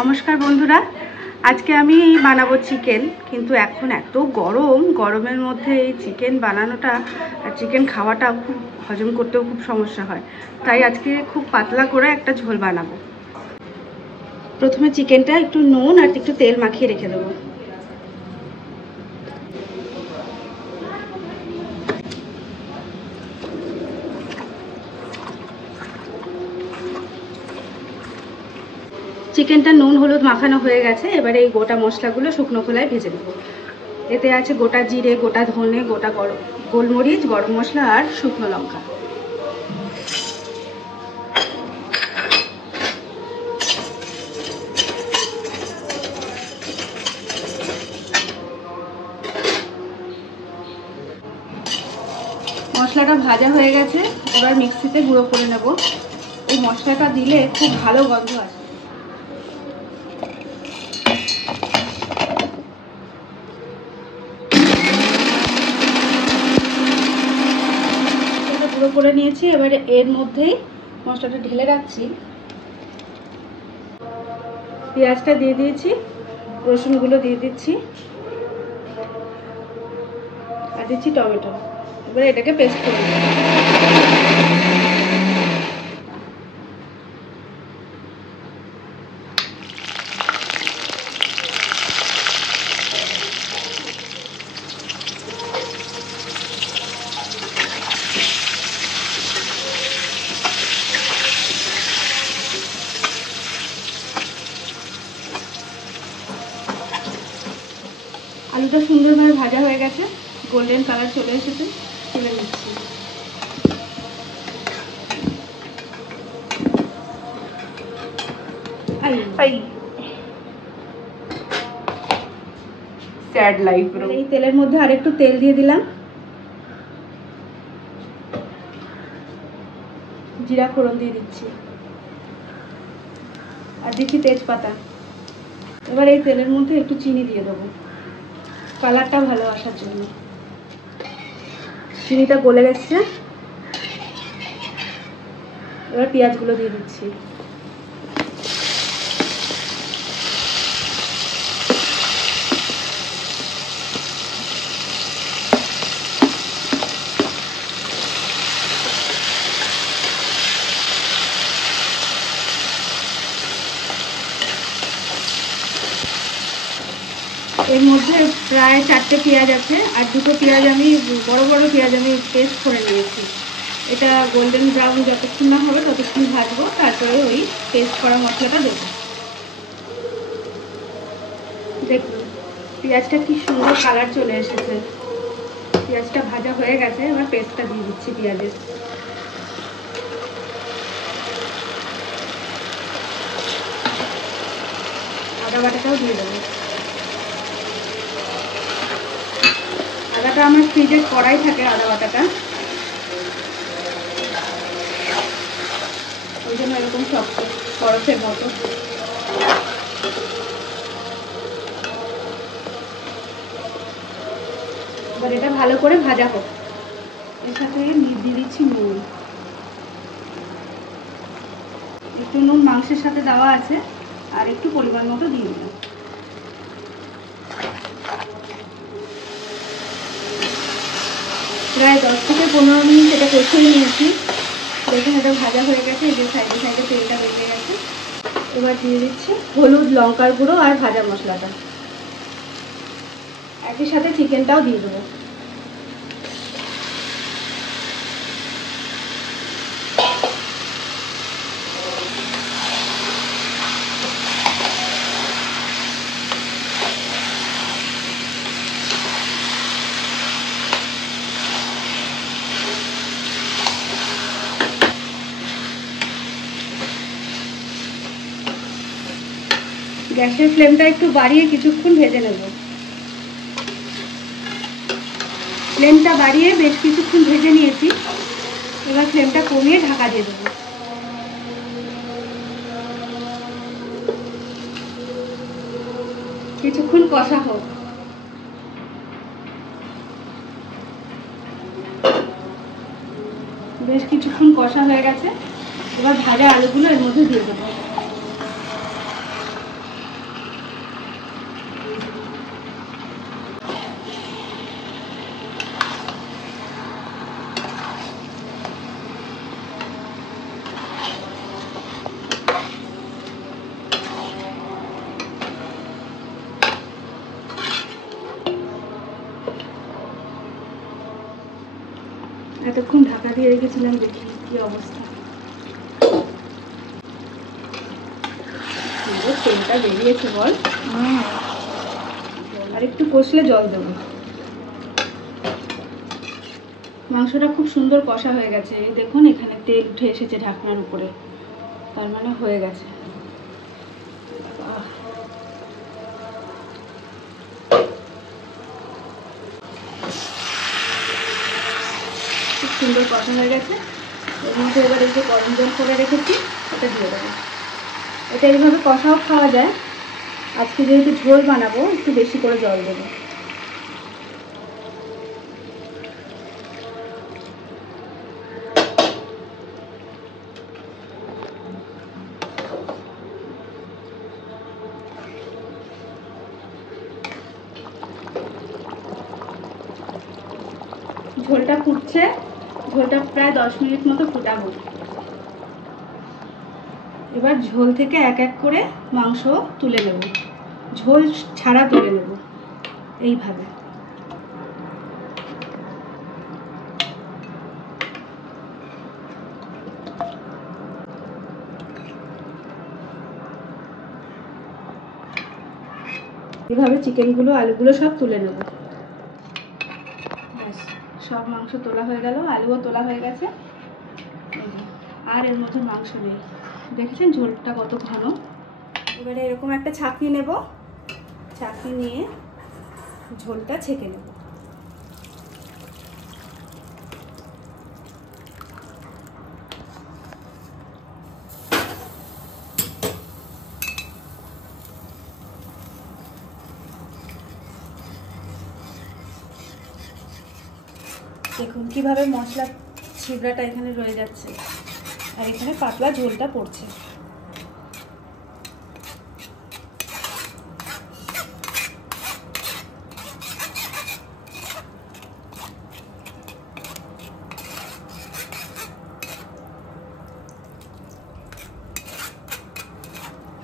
নমস্কার বন্ধুরা, আজকে আমি বানাবো চিকেন। কিন্তু এখন এত গরমের মধ্যে এই চিকেন বানানোটা আর চিকেন খাওয়াটা খুব হজম করতেও খুব সমস্যা হয়। তাই আজকে খুব পাতলা করে একটা ঝোল বানাবো। প্রথমে চিকেনটা একটু নুন আর একটু তেল মাখিয়ে রেখে দেবো। চিকেনটা নুন হলুদ মাখানো হয়ে গেছে। এবারে এই গোটা মশলাগুলো শুকনো খোলায় ভেজে নেব। এতে আছে গোটা জিরে, গোটা ধনে, গোটা গোলমরিচ, গরম মশলা আর শুকনো লঙ্কা। মশলাটা ভাজা হয়ে গেছে, এবার মিক্সিতে গুঁড়ো করে নেব। এই মশলাটা দিলে খুব ভালো গন্ধ আসে। গুঁড়ো করে নিয়েছি, এবারে এর মধ্যেই মশলাটা ঢেলে রাখছি। পেঁয়াজটা দিয়ে দিয়েছি, রসুনগুলো দিয়ে দিচ্ছি আর দিচ্ছি টমেটো। এবারে এটাকে পেস্ট করে নেব। আলুটা সুন্দরভাবে ভাজা হয়ে গেছে, গোল্ডেন কালার চলে এসেছে। তুলে নিচ্ছি। Sad life. এই তেলের মধ্যে আরেকটু তেল দিয়ে দিলাম, জিরা ফোড়ন দিয়ে দিচ্ছি আর দিচ্ছি তেজপাতা। এবার এই তেলের মধ্যে একটু চিনি দিয়ে দেবো কালারটা ভালো আসার জন্য। চিনিটা গলে গেছে, এবার পেঁয়াজগুলো দিয়ে দিচ্ছি। এর মধ্যে প্রায় 4টে পেঁয়াজ আছে আর 2টো পেঁয়াজ আমি বড় পেঁয়াজ আমি পেস্ট করে নিয়েছি। এটা গোল্ডেন ব্রাউন যতক্ষণ না হবে ততক্ষণ ভাজবো, তারপরে ওই পেস্ট করা মশলাটা দেবো। দেখুন পেঁয়াজটা কি সুন্দর কালার চলে এসেছে। পেঁয়াজটা ভাজা হয়ে গেছে, এবার পেস্টটা দিয়ে দিচ্ছি পেঁয়াজের। আদা বাটাটাও দিয়ে দেবো। আদাটা আমার ফ্রিজে কড়াই থাকে, আদা বাটাটা, ওই জন্য এরকম শক্ত খরচের মতো। এবার এটা ভালো করে ভাজা হোক। এর সাথে দিয়ে দিচ্ছি নুন। একটু নুন মাংসের সাথে দেওয়া আছে আর একটু পরিমাণ মতো দিয়ে দিলাম। প্রায় 10 থেকে 15 মিনিট এটা কষিয়ে নিয়েছি। দেখুন এটা ভাজা হয়ে গেছে, এই যে সাইডে সাইডে তেলটা বেরিয়ে গেছে। এবার দিয়ে দিচ্ছি হলুদ, লঙ্কার গুঁড়ো আর ভাজা মশলাটা। একই সাথে চিকেনটাও দিয়ে দেবো। গ্যাসের ফ্লেমটা একটু বাড়িয়ে কিছুক্ষণ ভেজে নেব। ফ্লেমটা বাড়িয়ে বেশ কিছুক্ষণ ভেজে নিয়েছি। এবার ফ্লেমটা কমিয়ে ঢাকা দিয়ে দেবো। কিছুক্ষণ কষা হোক। বেশ কিছুক্ষণ কষা হয়ে গেছে, এবার ভাজা আলুগুলো এর মধ্যে দিয়ে দেবো। এতক্ষণ ঢাকা দিয়ে রেখেছিলাম, দেখি কি অবস্থা। তেলটা বেরিয়েছে বল। আর একটু কষলে জল দেবো। মাংসটা খুব সুন্দর কষা হয়ে গেছে, এই দেখুন এখানে তেল উঠে এসেছে ঢাকনার উপরে, তার মানে হয়ে গেছে। খুব সুন্দর কষা হয়ে গেছে। এর মধ্যে এবার এই যে গরম জল করে রেখেছি ওটা দিয়ে দেবো। এটা এইভাবে কষাও খাওয়া যায়। আজকে যেহেতু ঝোল বানাবো একটু বেশি করে জল দেবো। ঝোলটা ফুটছে, ঝোলটা প্রায় 10 মিনিট মতো ফুটাবো। এবার ঝোল থেকে এক এক করে মাংস তুলে নেব, ঝোল ছাড়া তুলে নেব এইভাবে। এইভাবে চিকেনগুলো আলুগুলো সব তুলে নেব। ব্যাস, সব মাংস তোলা হয়ে গেল, আলুও তোলা হয়ে গেছে। আর এর মধ্যে মাংস নেই, দেখেছেন ঝোলটা কত ঘন। এবারে এরকম একটা ছাঁকনি নেব, ছাঁকনি নিয়ে ঝোলটা ছেঁকে নেব। দেখুন কিভাবে মশলা ছিবড়াটা এখানে রয়ে যাচ্ছে আর এখানে পাতলা ঝোলটা পড়ছে।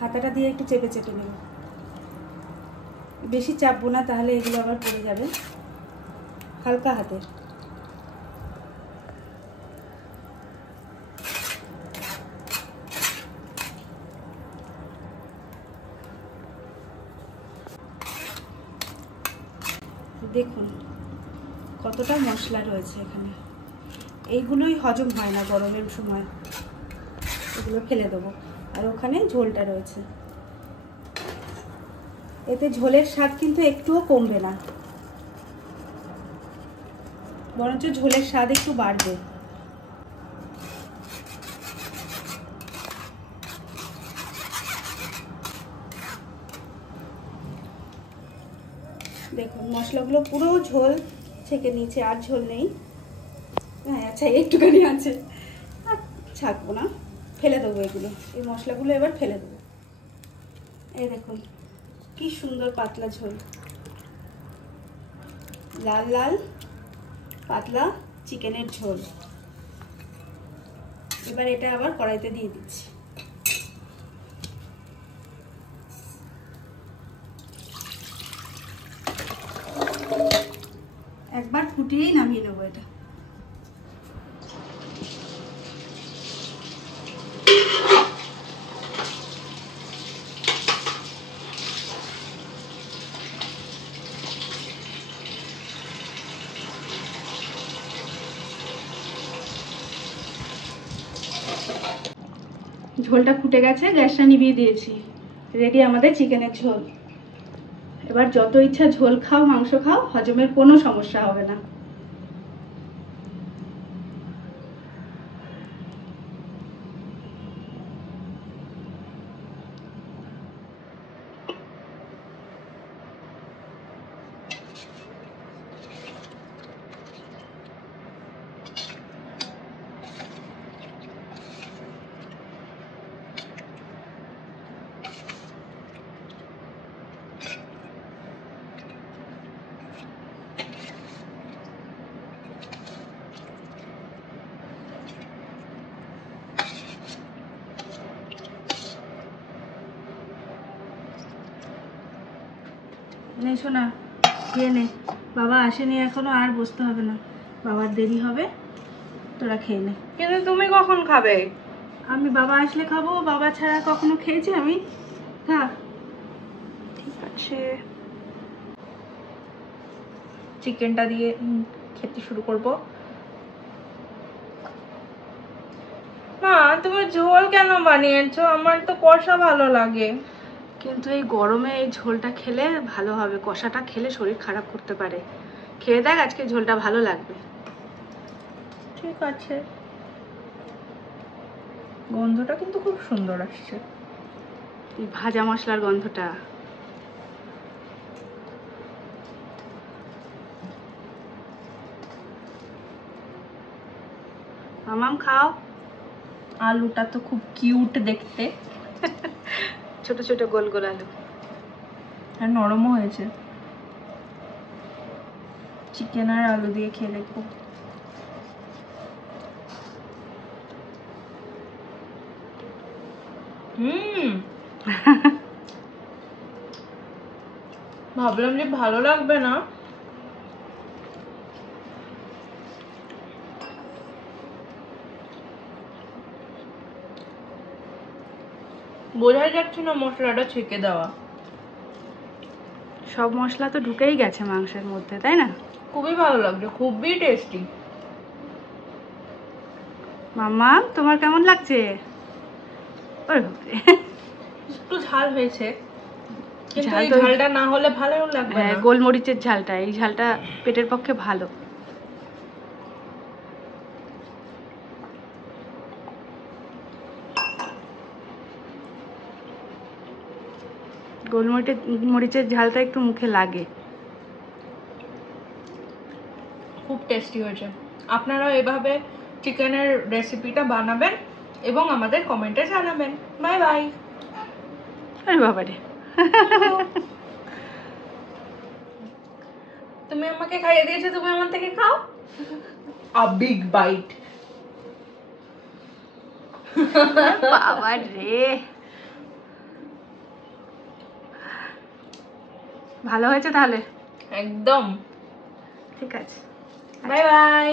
হাতাটা দিয়ে একটু চেপে চেপে নেব, বেশি চাপবো না তাহলে এগুলো আবার পড়ে যাবে। হালকা হাতে। দেখুন কতটা মশলা রয়েছে এখানে, এইগুলোই হজম হয় না গরমের সময়, এগুলো ফেলে দেবো। আর ওখানে ঝোলটা রয়েছে, এতে ঝোলের স্বাদ কিন্তু একটুও কমবে না, বরঞ্চ ঝোলের স্বাদ একটু বাড়বে। দেখুন মশলাগুলো পুরো ঝোল ছেঁকে নিয়েছে, আর ঝোল নেই। হ্যাঁ আচ্ছা একটুখানি আছে, আর ছাকবো না, ফেলে দেবো এগুলো। এই মশলাগুলো এবার ফেলে দেবো। এই দেখুন কি সুন্দর পাতলা ঝোল, লাল লাল পাতলা চিকেনের ঝোল। এবার এটা আবার কড়াইতে দিয়ে দিচ্ছি। একবার ফুটিয়েই নামিয়ে নেবো এটা। ঝোলটা ফুটে গেছে, গ্যাসটা নিভিয়ে দিয়েছি। রেডি আমাদের চিকেনের ঝোল। এবার যত ইচ্ছা ঝোল খাও, মাংস খাও, হজমের কোনো সমস্যা হবে না। নে শোনা, খেয়ে নে, বাবা আসেনি এখনো, আর বসতে হবে না, বাবার দেরি হবে। তোরা খেয়ে নে। কিন্তু তুমি কখন খাবে? আমি বাবা আসলে খাবো, বাবা ছাড়া কখনো খেয়েছি আমি? হ্যাঁ ঠিক আছে, চিকেনটা দিয়ে খেতে শুরু করব। মা তুমি ঝোল কেন বানিয়েছো? আমার তো কষা ভালো লাগে। কিন্তু এই গরমে এই ঝোলটা খেলে ভালো হবে, কষাটা খেলে শরীর খারাপ করতে পারে। খেয়ে দেখ, আজকে ঝোলটা ভালো লাগবে। ঠিক আছে, গন্ধটা কিন্তু খুব সুন্দর আসছে। এই ভাজা মশলার গন্ধটা। মামাম খাও। আলুটা তো খুব কিউট দেখতে, ছোট ছোট গোল গোল আলু, আর নরমও হয়েছে। চিকেন আর আলু দিয়ে খেয়ে দেখবো। ভাবলাম যে ভালো লাগবে না, বোঝাই যাচ্ছে না মশলাটা ছেঁকে দেওয়া। সব মশলা তো ঢুকেই গেছে মাংসের মধ্যে, তাই না? খুবই ভালো লাগছে, খুবই টেস্টি। মামা তোমার কেমন লাগছে? ওরে বাপরে, একটু ঝাল হয়েছে, কিন্তু ঝাল এই তো, ঝালটা না হলে ভালো লাগবে হ্যাঁ না। গোলমরিচের ঝালটা, এই ঝালটা পেটের পক্ষে ভালো। গোলমরিচের মরিচের ঝালটা একটু মুখে লাগে। খুব টেস্টি হয়েছে। আপনারাও এভাবে চিকেনের রেসিপিটা বানাবেন এবং আমাদের কমেন্টে জানাবেন। Bye bye. আরে বাবারে, তুমি আমাকে খাইয়ে দিয়েছো, তুমি আমার থেকে খাও। A big byte. বাবা রে, ভালো হয়েছে তাহলে? একদম ঠিক আছে, বাই বাই।